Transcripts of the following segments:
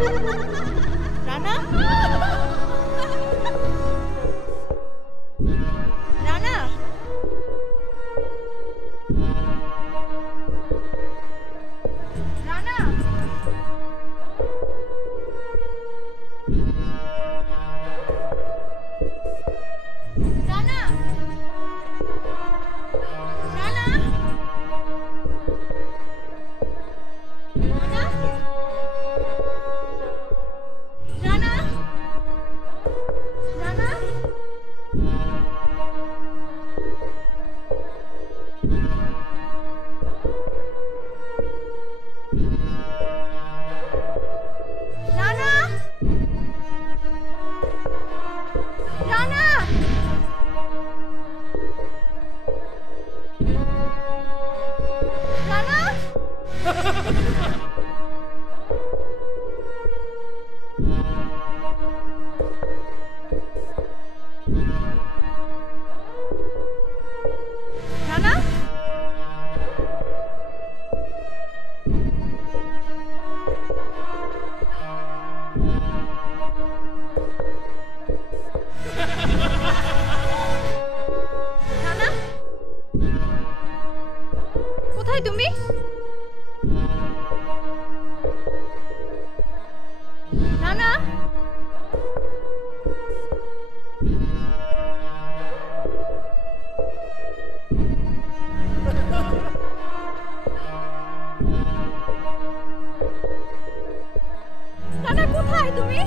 রানা, রানা, রানা, রানা, রানা, রানা, রানা, রানা, রানা, রানা, রানা, রানা, কোথায় তুমি? রানা, রানা কোথায় তুমি?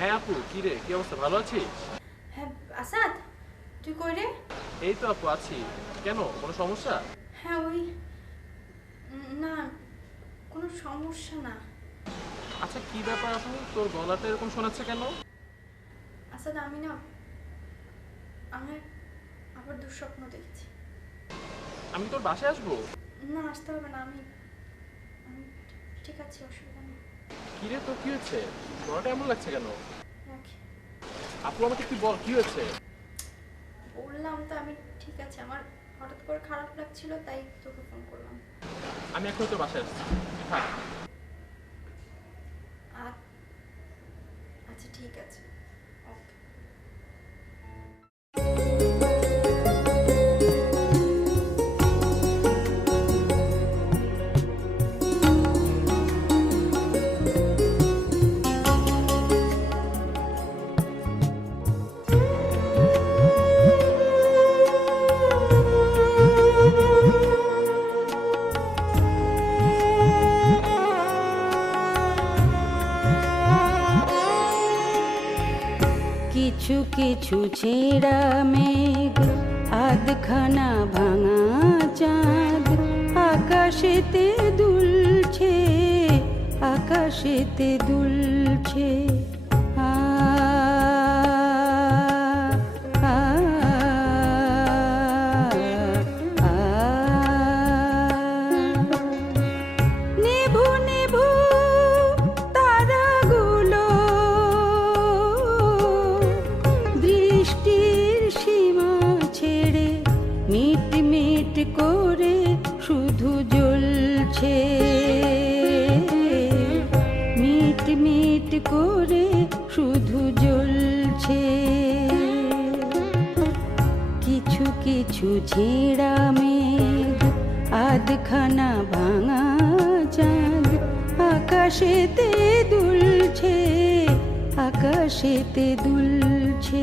হ্যাঁ আপু, কি রে, কি অবস্থা, ভালো আছিস? হ্যাঁ আসাদ, তুই কই রে? এই তো আপু আছি। কেন, কোনো সমস্যা? হ্যাঁ ওই না, কোনো সমস্যা না। আচ্ছা কি ব্যাপার আপু, তোর গলাটা এরকম শোনাচ্ছে কেন? আসাদ আমি না, আমি আবার দুঃস্বপ্ন দেখছি। আমি তোর বাসায় আসবো? না আসতে হবে না, আমি আমি ঠিক আছে, অসুবিধা নেই। কি রে, তোর কি হয়েছে? গলাটা এমন লাগছে কেন? রাখি। আপু আমাকে তুই বল, কি হয়েছে? বললাম তো আমি ঠিক আছে, আমার হঠাৎ করে খারাপ লাগছিল তাই তোকে ফোন করলাম। আমি এখন তোর বাসায় আসছি, থাক। আচ্ছা ঠিক আছে, ওকে। কিছু ছেঁড়া মেঘ আধখানা ভাঙা চাঁদ আকাশেতে দুলছে, আকাশেতে দুলছে। আ আ আ নেভু নেভু তারাগুলো দৃষ্টির সীমা ছেড়ে মিট মিট করে শুধু জ্বলছে, মিট মিট করে শুধু জ্বলছে। কিছু কিছু ছেঁড়া মেঘ আধখানা ভাঙা চাঁদ আকাশেতে দুলছে, আকাশেতে দুলছে।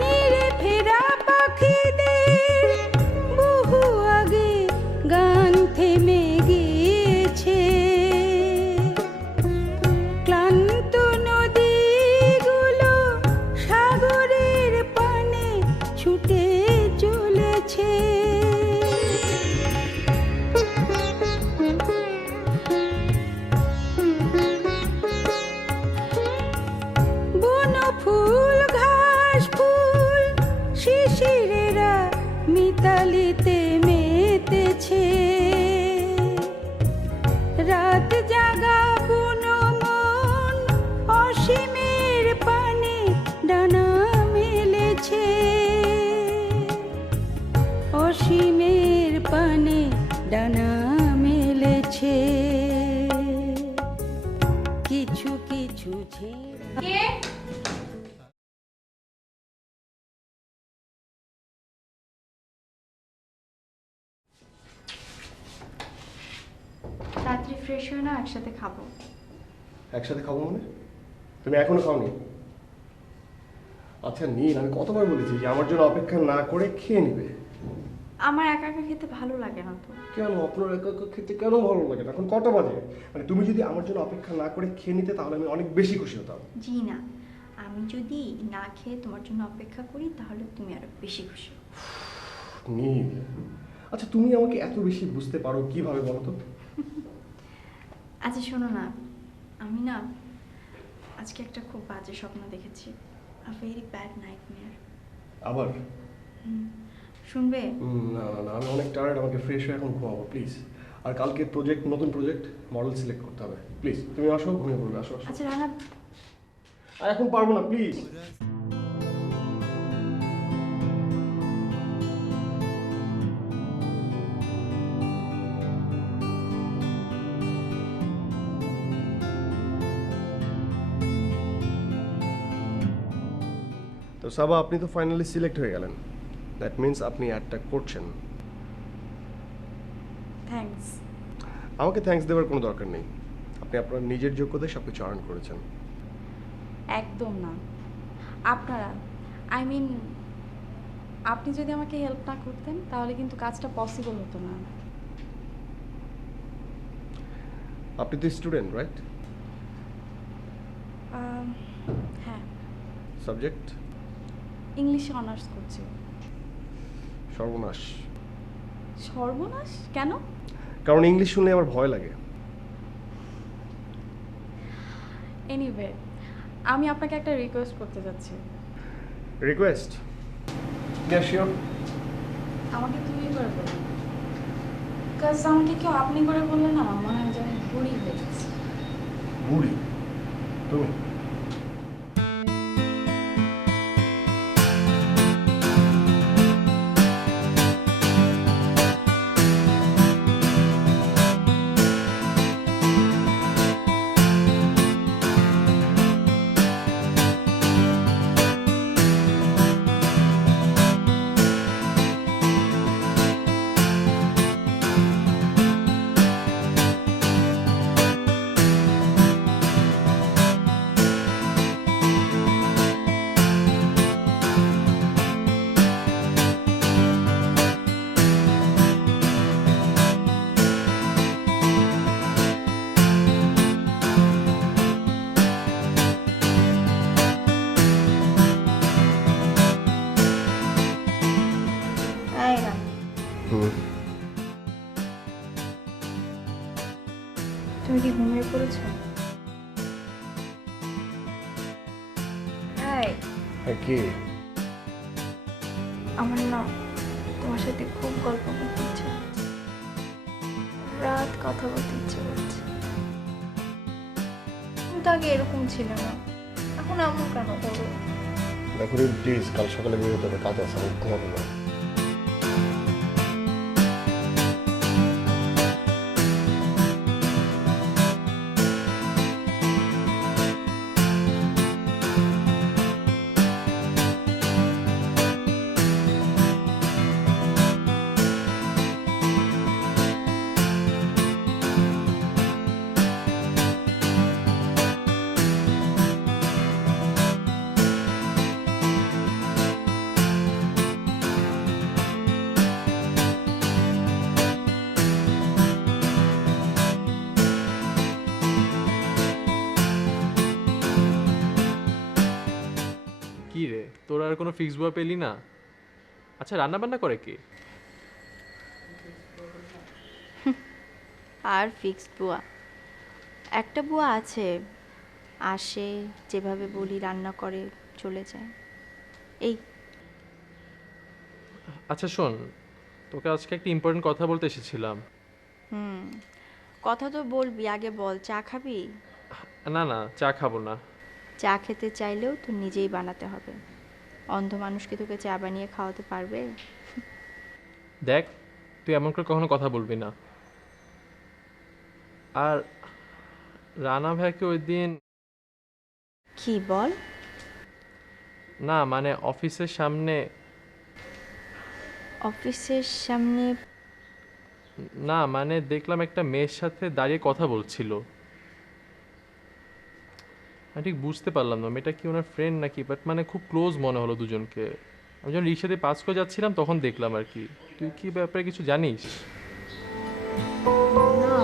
নিরে ফেরা পাখিদের বহু আগে গান থেমে গিয়েছে, ক্লান্ত নদীগুলো সাগরের পানে ছুটে চলেছে। বন ফুল ঘাস ফুল শিশিরেরা মিতালিতে মেতেছে, রাত জাগা বুনো মন অসীমের পানে ডানা মেলেছে, অসীমের পানে ডানা মেলেছে। কিছু কিছু ছেড়া কে? তাড়াতাড়ি ফ্রেশ হয়ে না, একসাথে খাবো। একসাথে খাবো মানে? তুমি এখনো খাওনি? আচ্ছা নীল, আমি কতবার বলেছি যে আমার জন্য অপেক্ষা না করে খেয়ে নিবে। আমার একা একা খেতে ভালো লাগে না তো। কেন আপনার একা একা খেতে কেন ভালো লাগে না? এখন কটা বাজে? মানে তুমি যদি আমার জন্য অপেক্ষা না করে খেয়ে নিতে তাহলে আমি অনেক বেশি খুশি হতাম। জি না, আমি যদি না খেয়ে তোমার জন্য অপেক্ষা করি তাহলে তুমি আরো বেশি খুশি হও। নীল, আচ্ছা তুমি আমাকে এত বেশি বুঝতে পারো কিভাবে বলো তো? আচ্ছা শোনো না, আমি না আজকে একটা খুব বাজে স্বপ্ন দেখেছি। A very bad nightmare. আবার? শুনবে? না না না, আমি অনেক টায়ার্ড, আমাকে ফ্রেশ হয়ে এখন ঘুমাবো প্লিজ। আর কালকে প্রজেক্ট, নতুন প্রজেক্ট মডেল সিলেক্ট করতে হবে। প্লিজ তুমি আসো, ঘুমিয়ে পড়বে, আসো আসো। আচ্ছা রানা, আর এখন পারবো না প্লিজ। তো সাবা, আপনি তো ফাইনালি সিলেক্ট হয়ে গেলেন। দ্যাট মিন্স আপনি অ্যাডটা করছেন। থ্যাঙ্কস। আমাকে থ্যাঙ্কস দেওয়ার কোনো দরকার নেই। আপনি আপনার নিজের যোগ্যতায় সব কিছু আর্ন করেছেন। একদম না, আপনারা, আই মিন আপনি যদি আমাকে হেল্প না করতেন তাহলে কিন্তু কাজটা পসিবল হতো না। আপনি তো স্টুডেন্ট, রাইট? হ্যাঁ, সাবজেক্ট? ইংলিশে অনার্স করছি। সর্বনাশ। সর্বনাশ কেন? কারণ ইংলিশ শুনলে আমার ভয় লাগে। এনিওয়ে, আমি আপনাকে একটা রিকোয়েস্ট করতে যাচ্ছি। রিকোয়েস্ট? Yeah sure. আমাকে তুমি করে বলুন, বিকজ আমাকে কেউ আপনি করে বললে না মনে হয় যে আমি বুড়ি হয়ে গেছি। বুড়ি? তুমি? তুমি কি ঘুমিয়ে পড়েছো? হাই, কি আমার না তোমার সাথে খুব গল্প করতে ইচ্ছে করছে, রাত কথা বলতে ইচ্ছে করছে। তুমি তো আগে এরকম ছিল না, এখন এমন কেন বলো? দেখো প্লিজ, কাল সকালে বেরোতে হবে, কাজ আছে, আমি ঘুমাবো না। কি রে, তোর আর কোনো ফিক্স বুয়া পেলি না? আচ্ছা, রান্না বান্না করে কে? আর ফিক্সড বুয়া একটা বুয়া আছে, আসে, যেভাবে বলি রান্না করে, চলে যায়, এই। আচ্ছা শোন, তোকে আজকে একটা ইম্পর্টেন্ট কথা বলতে এসেছিলাম। কথা তো বলবি, আগে বল চা খাবি? না না, চা খাবো না। চা খেতে চাইলেও তো নিজেই বানাতে হবে, অন্ধ মানুষকে তোকে চা বানিয়ে খাওয়াতে পারবে? দেখ, তুই এমন করে কখনো কথা বলবি না। আর রানা ভাইকে ওই দিন, কি বল? না মানে অফিসের সামনে, অফিসের সামনে? না মানে দেখলাম একটা মেয়ের সাথে দাঁড়িয়ে কথা বলছিল। আমি ঠিক বুঝতে পারলাম না মেয়েটা কি ওনার ফ্রেন্ড নাকি, বাট মানে খুব ক্লোজ মনে হলো দুজনকে। আমি যখন রিক্সা দিয়ে পাস করে যাচ্ছিলাম তখন দেখলাম আর কি। তুই কি ব্যাপারে কিছু জানিস? না।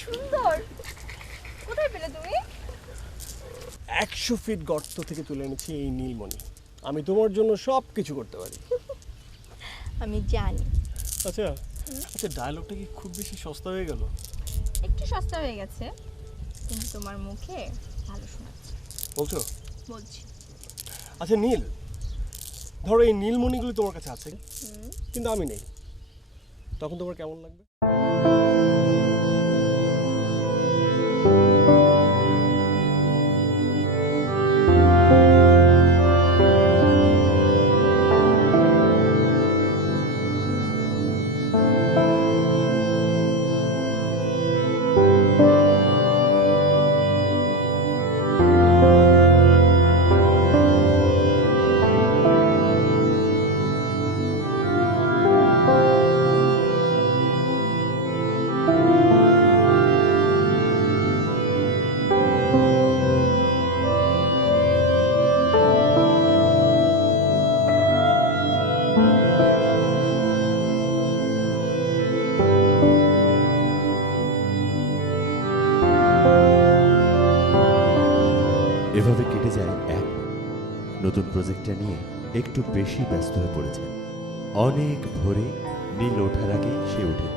সুন্দর, কোথায় পেলে তুমি? 100 ফিট গর্ত থেকে তুলে এনেছি এই নীলমণি। আমি তোমার জন্য সব কিছু করতে পারি। আমি জানি। আচ্ছা আচ্ছা, ডায়লগটা কি খুব বেশি সস্তা হয়ে গেল? একটু সস্তা হয়ে গেছে, কিন্তু তোমার মুখে ভালো শোনাচ্ছে। বলছো? বলছি। আচ্ছা নীল, ধরো এই নীলমণিগুলো তোমার কাছে আছে, কিন্তু আমি নেই, তখন তোমার কেমন লাগবে? নতুন প্রজেক্টটা নিয়ে একটু বেশি ব্যস্ত হয়ে পড়েছেন। অনেক ভোরে নীল ওঠার আগে সে ওঠে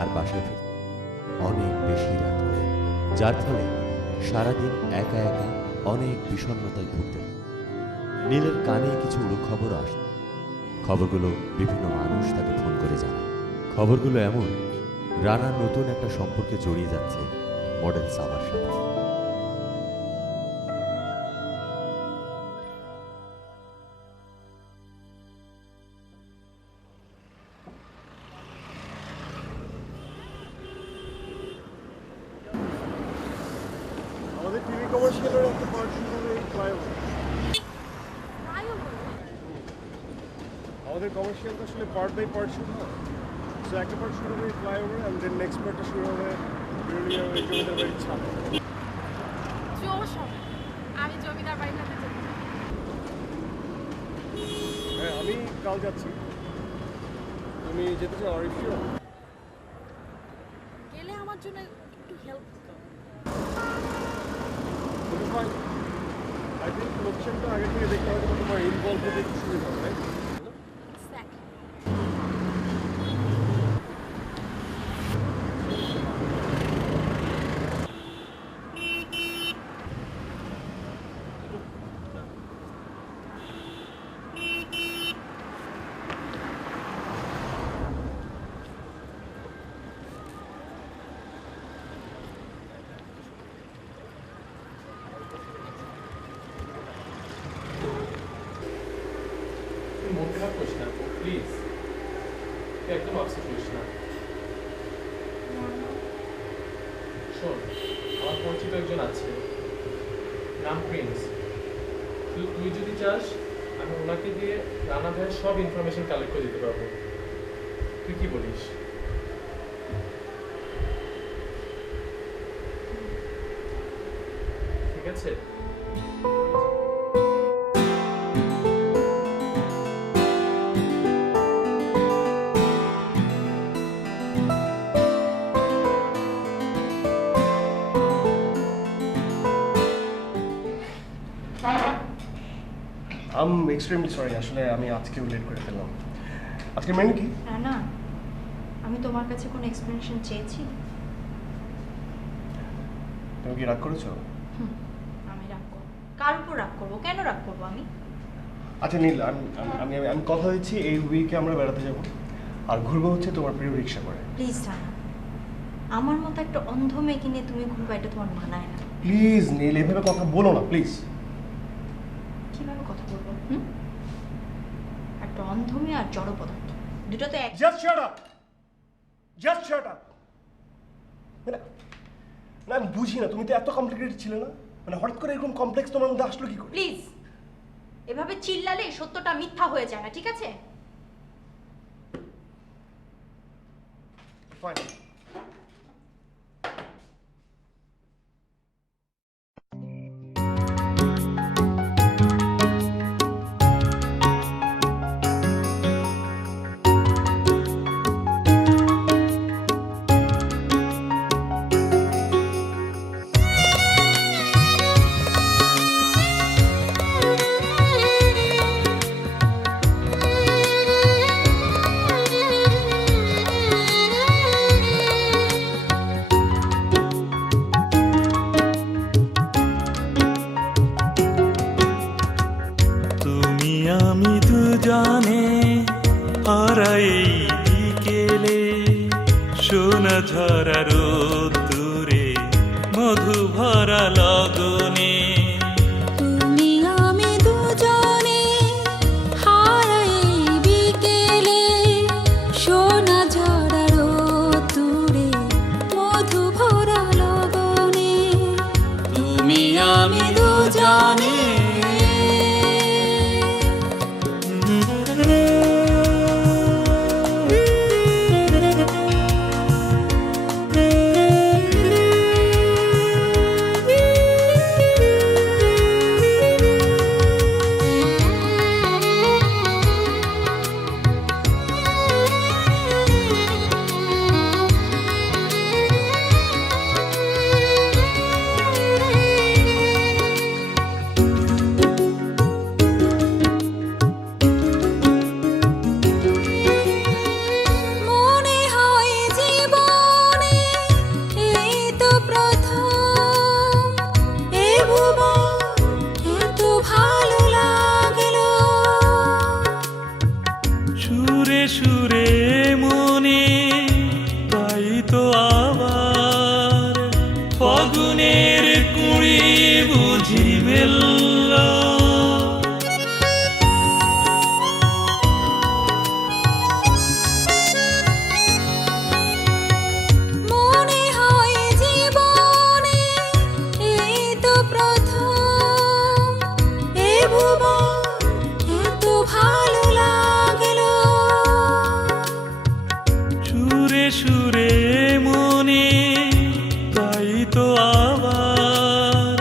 আর বাসায় ফিরে অনেক বেশি রাত করে, যার ফলে সারাদিন একা একা অনেক বিষণ্ণতায় ভুগতেন। নীলের কানে কিছু উড়ো খবরও আসত। খবরগুলো বিভিন্ন মানুষ তাকে ফোন করে জানায়। খবরগুলো এমন, রানা নতুন একটা সম্পর্কে জড়িয়ে যাচ্ছে মডেল সাবার সাথে। আমাদের টিভি কমার্শিয়ালের একটা পার্ট শুরু হবে এই ফ্লাইওভার। আমাদের কমার্শিয়াল আসলে পার্ট বাই পার্ট শুরু হয়। সো একটা পার্ট শুরু হবে এই ফ্লাইওভার, অ্যান্ড দেন নেক্সট পার্টটা শুরু হবে বিরুলিয়া ওই জমিদার বাড়ির ছাদে। আমি জমিদার বাড়িটাতে যেতে চাই। হ্যাঁ, আমি কাল যাচ্ছি। তুমি যেতে চাও? আর শিওর? গেলে আমার জন্য একটু হেল্প করতে তুমি ফাইন। আই থিঙ্ক লোকেশনটা আগে থেকে দেখলে হয়তো তোমার ইনভলভ হতে একটু সুবিধা হবে, রাইট? তুই মন খারাপ করিস না প্লিজ, তুই একদম আপসেট করিস না। শোন, আমার পরিচিত একজন আছে, নাম প্রিন্স। তুই যদি চাস আমি ওনাকে দিয়ে রানা ভাইয়ের সব ইনফরমেশন কালেক্ট করে দিতে পারবো। তুই কি বলিস? ঠিক আছে? এক্সট্রিমলি সরি, আসলে আমি আজকেও লেট করে ফেললাম। আজকে মেনু কি? না, আমি তোমার কাছে কোনো এক্সপ্লেনেশন চেয়েছি? তুমি কি রাগ করেছো? আমি রাগ করবো? কার উপর রাগ করবো? কেন রাগ করবো আমি? আচ্ছা নীল, আমি আমি কথা দিচ্ছি এই উইকে আমরা বেড়াতে যাব, আর ঘুরবো হচ্ছে তোমার প্রিয় রিক্সা করে। প্লিজ রানা, আমার মতো একটা অন্ধ মেয়েকে নিয়ে তুমি ঘুরবা, এটা তোমার মানায় না। প্লিজ নীল, এভাবে কথা বলো না প্লিজ। কিভাবে কথা বলবো? একটা অন্ধ মেয়ে আর জড় পদার্থ দুটো তো এক। Just shut up, just shut up. না আমি বুঝি না, তুমি তো এত কমপ্লিকেটেড ছিলে না, মানে হঠাৎ করে এরকম কমপ্লেক্স তোমার মধ্যে আসলো কি করে? প্লিজ, এভাবে চিল্লালে সত্যটা মিথ্যা হয়ে যায় না, ঠিক আছে? ফাইন। জানে হারাই বিকেলে সোনা ঝরা রোদ্দুরে মধু ভরা লগনে তুমি আমি দুজনে হারাই বিকেলে সোনা ঝরা রোদ্দুরে মধু ভরা লগনে তুমি আমি দুজনে সুরে সুরে মনে তাই তো আবার ফাগুনের কুড়ি বুঝি মেলল মনে হয় জীবনে এই তো প্রথম এ ভুবন এত ভালো লাগলো সুরে সুরে মনে তাই তো আবার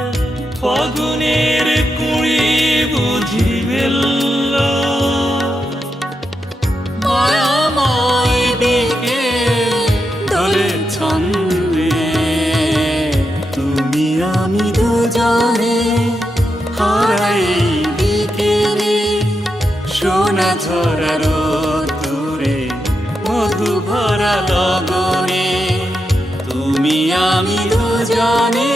ফাগুনের কুড়ি বুঝি মেলল মায়াময় বিকেল দোলে ছন্দে তুমি আমি দুজনে হারাই বিকেলে সোনা ঝরা রোদ্দুরে মধু ভরা লগনে তুমি আমি দুজনে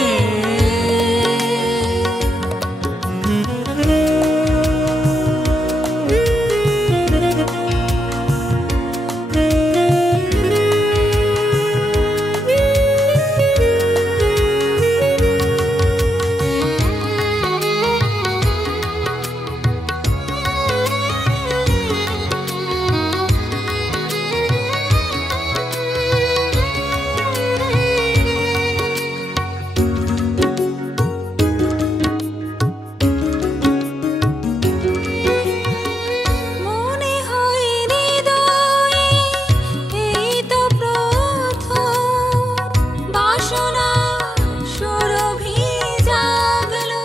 মনে হয় হৃদয়ে এই তো প্রথম বাসনা সুরভি জাগলো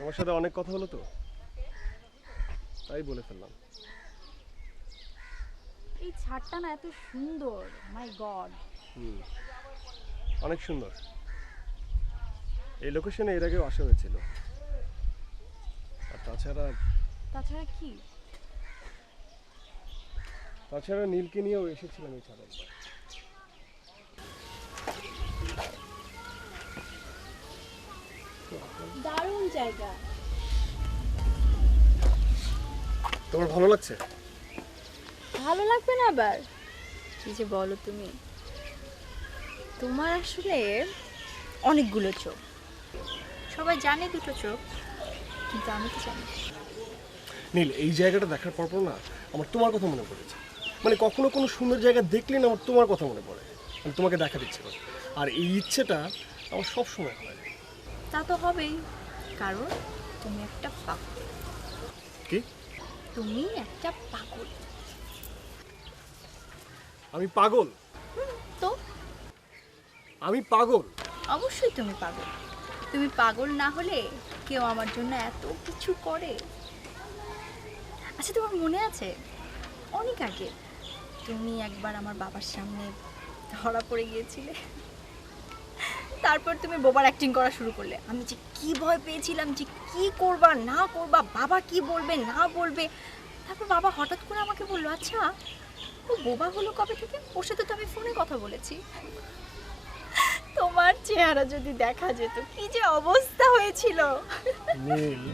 আমার সাথে অনেক কথা হলো তো, তাই বলে ফেললাম। এই ছাদটা না এত সুন্দর, মাই গড। অনেক সুন্দর। এই লোকেশনে এর আগেও আসা হয়েছিল। আর তাছাড়া কি? তাছাড়া নীলকে নিয়েও এসেছিলাম এই ছাদে একবার। দারুণ জায়গা। তোমার ভালো লাগছে? ভালো লাগবে না আবার? কি যে বলো তুমি, তোমার আসলে অনেকগুলো চোখ। সবাই জানে দুটো চোখ, কিন্তু আমি তো জানি। নীল, এই জায়গাটা দেখার পর না আমার তোমার কথা মনে পড়েছে। মানে কখনো কোনো সুন্দর জায়গা দেখলে না আমার তোমার কথা মনে পড়ে, আমি তোমাকে দেখা দিচ্ছি। আর এই ইচ্ছেটা আমার সব সময় হয়। তা তো হবেই, কারণ তুমি একটা পাগল। কি? তুমি একটা পাগল। আমি পাগল? তো আমি পাগল? অবশ্যই তুমি পাগল। তুমি পাগল না হলে কেউ আমার জন্য এত কিছু করে? আচ্ছা, তোমার মনে আছে অনেক আগে তুমি একবার আমার বাবার সামনে ধরা পড়ে গিয়েছিলে? তারপর তুমি বোবার অ্যাক্টিং করা শুরু করলে। আমি যে কি ভয় পেয়েছিলাম, যে কি করবা না করবা, বাবা কি বলবে না বলবে। তারপর বাবা হঠাৎ করে আমাকে বললো, আচ্ছা ও বোবা হলো কবে থেকে? ওর সাথে তো আমি ফোনে কথা বলেছি। তোমার চেহারা যদি দেখা যেত, কি যে অবস্থা হয়েছিল। নীল,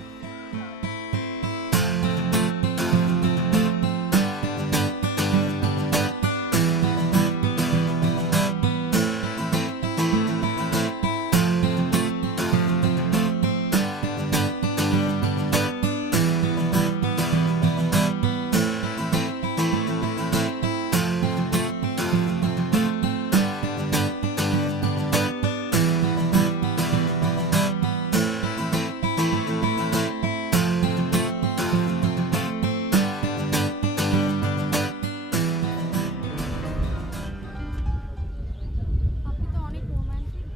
আপনি তো অনেক রোমান্টিক।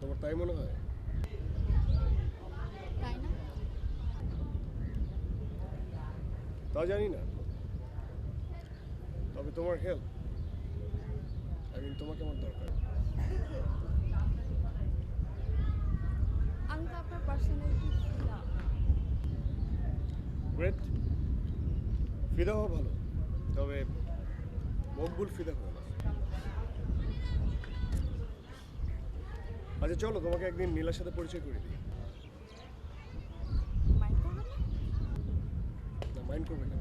তোমার তাই মনে হয়? তাই না? তা জানি না, তবে তোমার হেল্প, তোমাকে আমার দরকার। আমি তো আপনার পার্সোনালিটি ফিদা। গ্রেট, ফিদা হওয়া ভালো, তবে মকবুল ফিদা হওয়া না। আচ্ছা চলো, তোমাকে একদিন নীলার সাথে পরিচয় করে দিই। মাইন্ড করবেন না? না, মাইন্ড করবে না।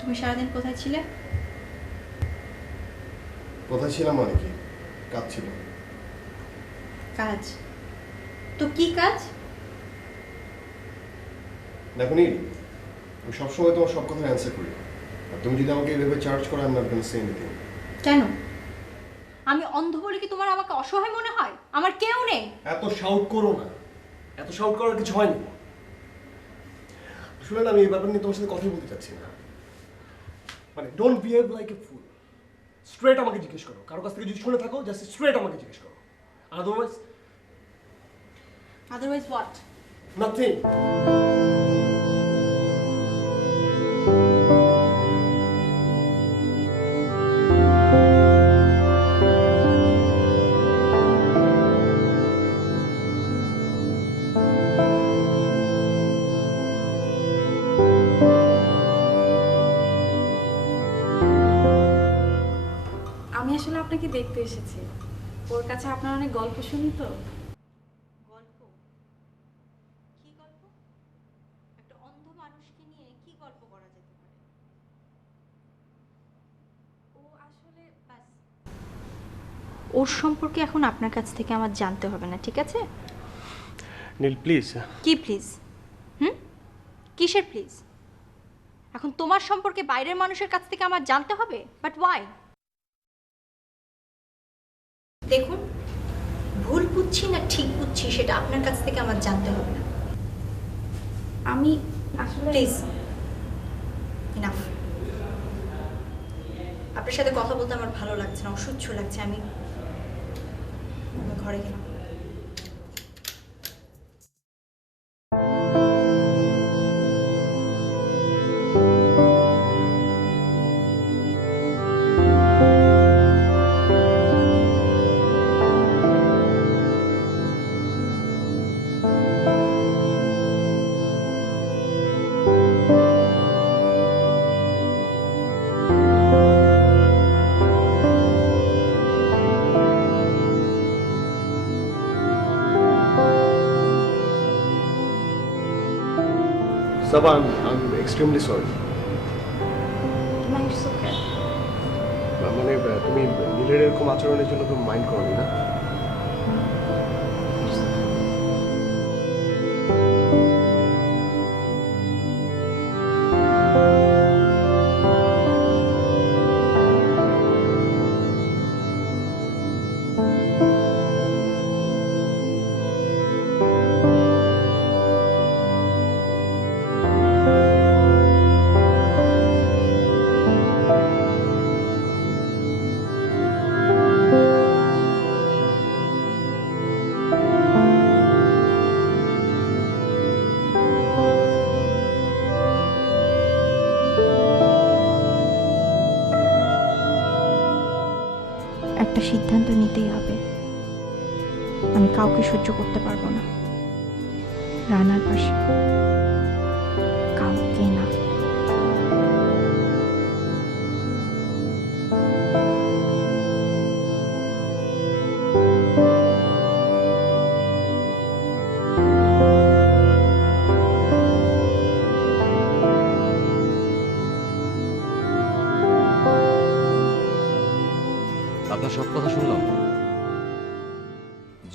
তুমি সারাদিন কোথায় ছিলে? কোথায় ছিলাম মানে কি? কাজ ছিল। কাজ? তো কি কাজ? দেখো নীল, আমি সবসময় তোমার সব কথার অ্যান্সার করি, আর তুমি যদি আমাকে এভাবে চার্জ করো, আমি নট গোনা সে এনিথিং। কেন? আমি অন্ধ বলে কি তোমার আমাকে অসহায় মনে হয়? আমার কেউ নেই। এত শাউট করো না, এত শাউট করার কিছু হয়নি। আসলে না, আমি এই ব্যাপার নিয়ে তোমার সাথে কথাই বলতে চাচ্ছি না। মানে don't behave like a full. Straight আমাকে জিজ্ঞেস করো, কারো কাছ থেকে যদি শুনে থাকো জাস্ট স্ট্রেট আমাকে জিজ্ঞেস করো, আদারওয়াইজ আদারওয়াইজ হোয়াট? নাথিং। আমি আসলে আপনাকে দেখতে এসেছি। ওর কাছে আপনার অনেক গল্প শুনি তো। গল্প? কি গল্প? একটা অন্ধ মানুষকে নিয়ে কি গল্প করা যেতে পারে? ও আসলে ব্যাস, ওর সম্পর্কে এখন আপনার কাছ থেকে আমার জানতে হবে না, ঠিক আছে? নীল প্লিজ। কি প্লিজ? কিসের প্লিজ? এখন তোমার সম্পর্কে বাইরের মানুষের কাছ থেকে আমার জানতে হবে? But why? দেখুন, ভুল বুঝছি না ঠিক বুঝছি সেটা আপনার কাছ থেকে আমার জানতে হবে না। আমি আসলে প্লিজ, ইনাফ। আপনার সাথে কথা বলতে আমার ভালো লাগছে না, অসহ্য লাগছে। আমি ঘরে গেলাম। সাবা, আই এম এক্সট্রিমলি সরি। না, ইটস ওকে। মানে তুমি নীলের এরকম আচরণের জন্য তুমি মাইন্ড করনি না? একটা সিদ্ধান্ত নিতেই হবে। আমি কাউকে সহ্য করতে পারবো না রানার পাশে, কাউকে না। আপনার সব কথা শুনলাম,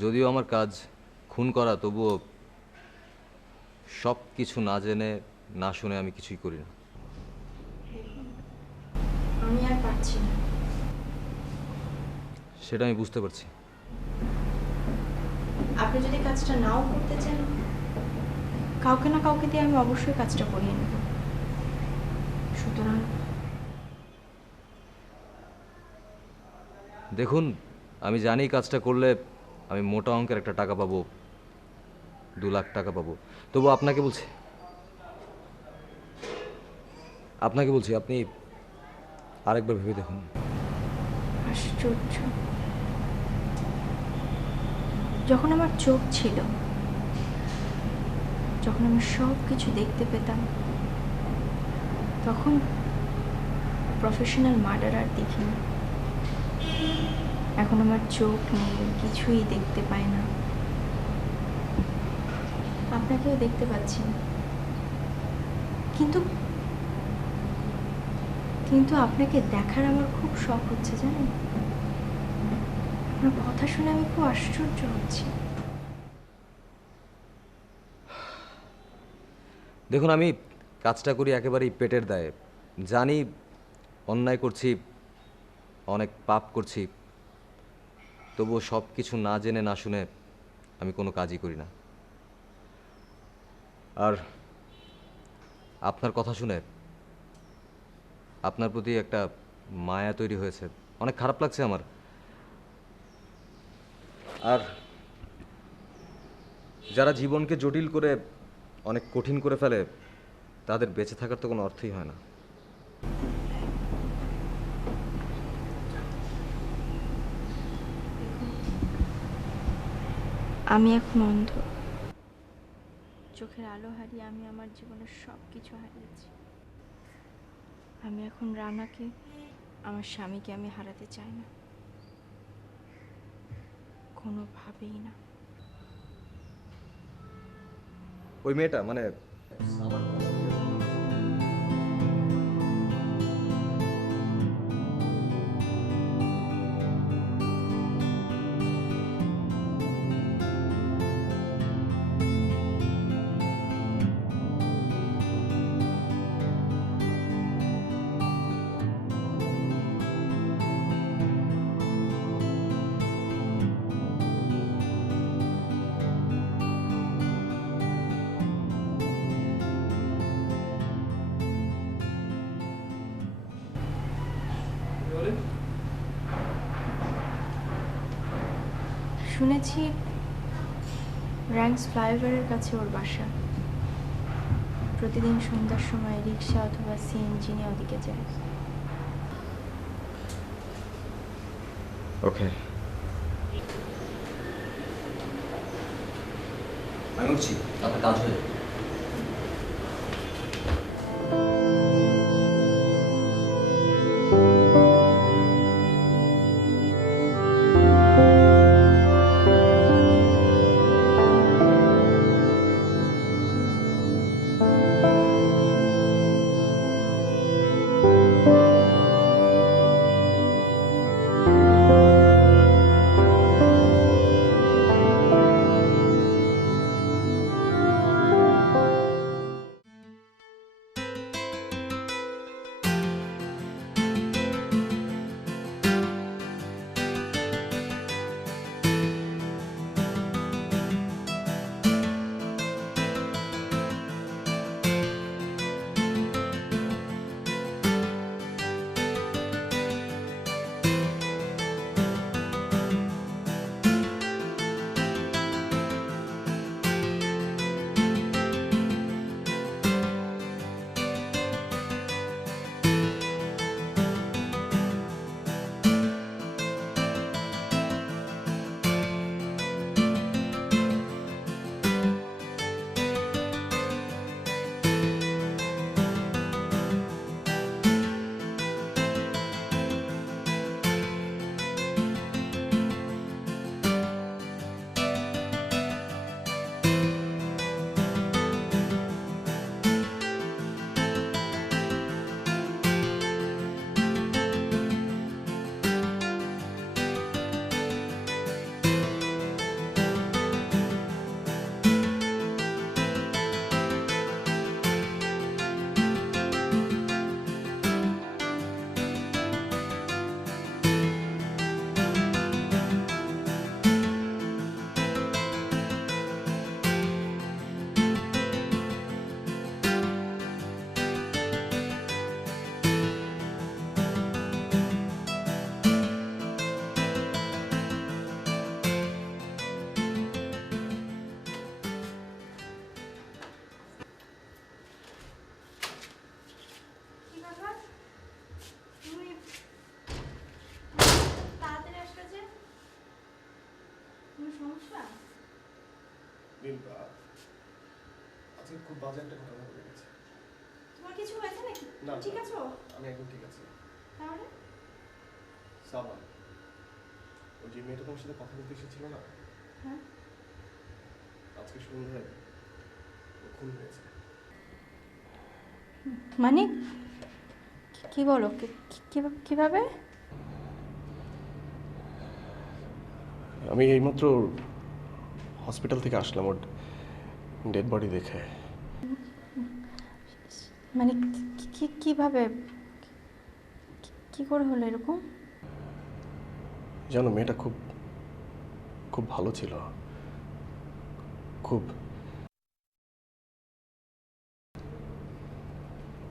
যদিও আমার কাজ খুন করা, তবুও সব কিছু না জেনে না শুনে আমি কিছুই করি না। আমি আর পারছি না। সেটা আমি বুঝতে পারছি। আপনি যদি কাজটা নাও করতে চান, কাউকে না কাউকে দিয়ে আমি অবশ্যই কাজটা করিয়ে নেব। সুতরাং দেখুন, আমি জানি কাজটা করলে আমি মোটা অঙ্কের একটা টাকা পাবো, 2 লাখ টাকা পাবো। তবু আপনাকে বলছি আপনি আরেকবার ভেবে দেখুন। আশ্চর্য, যখন আমার চোখ ছিল, যখন আমি সব কিছু দেখতে পেতাম, তখন প্রফেশনাল মার্ডারার দেখিনি। এখন আমার চোখ নেই, কিছুই দেখতে পায় না। আপনাকেও দেখতে পাচ্ছি না, কিন্তু কিন্তু আপনাকে দেখার আমার খুব শখ হচ্ছে, জানেন? আপনার কথা শুনে আমি খুব আশ্চর্য হচ্ছি। দেখুন, আমি কাজটা করি একেবারেই পেটের দায়ে। জানি অন্যায় করছি, অনেক পাপ করছি, তবুও সব কিছু না জেনে না শুনে আমি কোনো কাজই করি না। আর আপনার কথা শুনে আপনার প্রতি একটা মায়া তৈরি হয়েছে, অনেক খারাপ লাগছে আমার। আর যারা জীবনকে জটিল করে অনেক কঠিন করে ফেলে তাদের বেঁচে থাকার তো কোনো অর্থই হয় না। আমি এখন অন্ধ, চোখের আলো হারিয়ে আমি আমার জীবনের সব কিছু হারিয়েছি। আমি এখন রানাকে, আমার স্বামীকে আমি হারাতে চাই না, কোনোভাবেই না। ওই মেয়েটা মানে শুনেছি র্যাঙ্কস ফ্লাইওভারের কাছে ওর বাসা। প্রতিদিন সন্ধ্যার সময় রিক্সা অথবা সিএনজি নিয়ে ওদিকে যায়। ওকে, আমি উঠছি, আপনার কাজ হয়ে যাবে। আজকে খুব বাজে একটা ঘটনা ঘটে গেছে। তোমার কিছু হয়েছে নাকি? না, ঠিক আছো? আমি একদম ঠিক আছি। তাহলে সাবা, ওই যে মেয়েটা তোমার সাথে কথা বলতে এসেছিল না, হ্যাঁ, আজকে সন্ধ্যায় ও খুন হয়েছে। মানে কি বলো? কিভাবে? আমি এইমাত্র হসপিটাল থেকে আসলাম ওর ডেড বডি দেখে। মানে কিভাবে, কি করে হলো এরকম? জানো, মেয়েটা খুব খুব ভালো ছিল, খুব।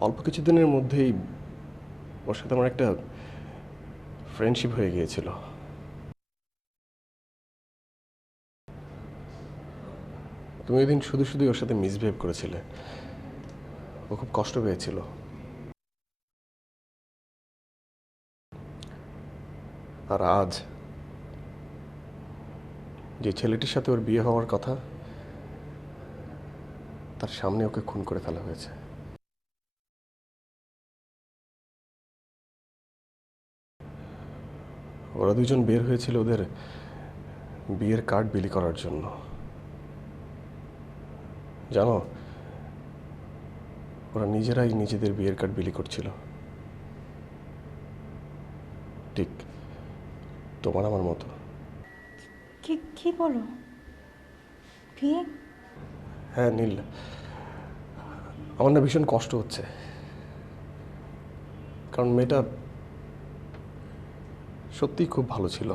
অল্প কিছুদিনের মধ্যেই ওর সাথে আমার একটা ফ্রেন্ডশিপ হয়ে গিয়েছিল। তুমি ওই দিন শুধু শুধু ওর সাথে মিসবিহেভ করেছিলে, ও খুব কষ্ট পেয়েছিল। আর আজ যে ছেলেটির সাথে ওর বিয়ে হওয়ার কথা, তার সামনে ওকে খুন করে ফেলা হয়েছে। ওরা দুজন বের হয়েছিল ওদের বিয়ের কার্ড বিলি করার জন্য। জানো, ওরা নিজেরাই নিজেদের বিয়ের কার্ড বিলি করছিল, ঠিক তোমার আমার মতো। কি কি বলো? বিয়ে? হ্যাঁ নীল, আমার না ভীষণ কষ্ট হচ্ছে, কারণ মেয়েটা সত্যিই খুব ভালো ছিল।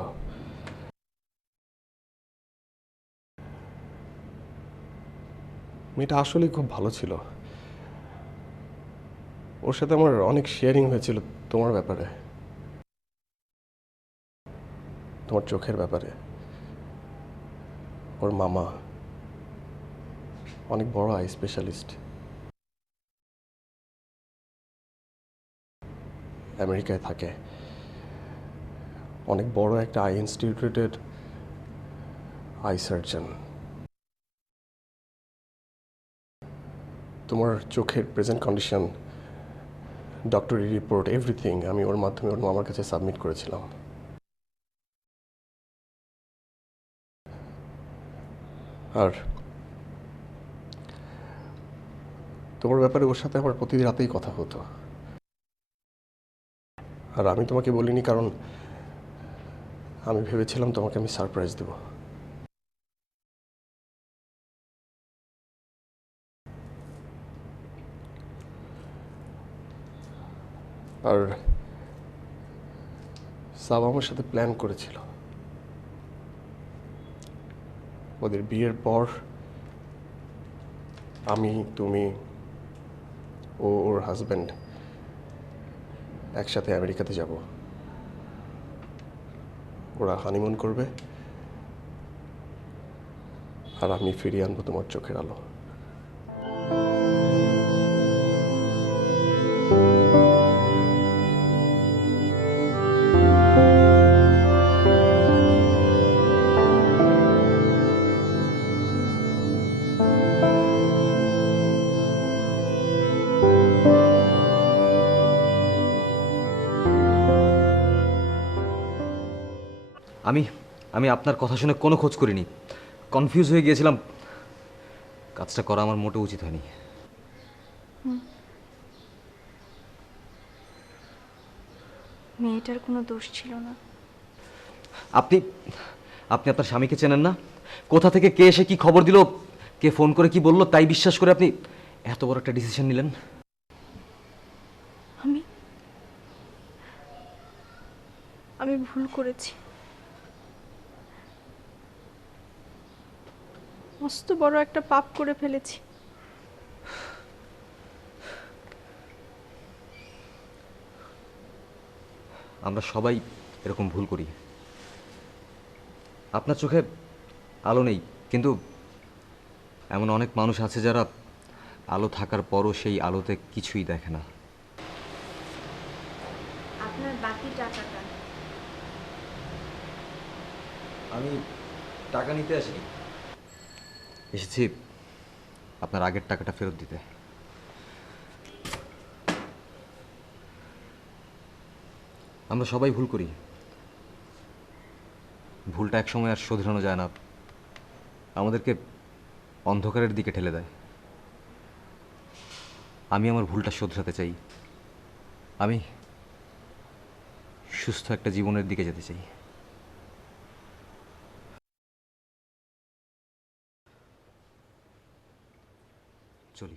মেয়েটা আসলেই খুব ভালো ছিল। ওর সাথে আমার অনেক শেয়ারিং হয়েছিল তোমার ব্যাপারে, তোমার চোখের ব্যাপারে। ওর মামা অনেক বড় আই স্পেশালিস্ট, আমেরিকায় থাকে, অনেক বড় একটা আই ইনস্টিটিউটের আই সার্জন। তোমার চোখের প্রেজেন্ট কন্ডিশন, ডক্টরি রিপোর্ট, এভরিথিং আমি ওর মাধ্যমে ওর মামার কাছে সাবমিট করেছিলাম। আর তোমার ব্যাপারে ওর সাথে আমার প্রতি রাতেই কথা হতো। আর আমি তোমাকে বলিনি কারণ আমি ভেবেছিলাম তোমাকে আমি সারপ্রাইজ দেব। আর সাব আমার সাথে প্ল্যান করেছিল ওদের বিয়ের পর আমি, তুমি, ও ওর হাজব্যান্ড একসাথে আমেরিকাতে যাব। ওরা হানিমুন করবে আর আমি ফিরিয়ে আনবো তোমার চোখের আলো। আমি আমি আপনার কথা শুনে কোনো খোঁজ করিনি, কনফিউজ হয়ে গিয়েছিলাম। কাজটা করা আমার মোটেও উচিত হয়নি। মেয়েটার কোনো দোষ ছিল না। আপনি আপনি আপনার স্বামীকে চেনেন না? কোথা থেকে কে এসে কি খবর দিল, কে ফোন করে কি বলল, তাই বিশ্বাস করে আপনি এত বড় একটা ডিসিশন নিলেন? আমি আমি ভুল করেছি, মস্ত বড় একটা পাপ করে ফেলেছি। আমরা সবাই এরকম ভুল করি। আপনার চোখে আলো নেই, কিন্তু এমন অনেক মানুষ আছে যারা আলো থাকার পরও সেই আলোতে কিছুই দেখে না। আপনার বাকি টাকাটা? আমি টাকা নিতে আসিনি, এসেছি আপনার আগের টাকাটা ফেরত দিতে। আমরা সবাই ভুল করি, ভুলটা একসময় আর শোধরানো যায় না, আমাদেরকে অন্ধকারের দিকে ঠেলে দেয়। আমি আমার ভুলটা শোধরাতে চাই, আমি সুস্থ একটা জীবনের দিকে যেতে চাই। চলি।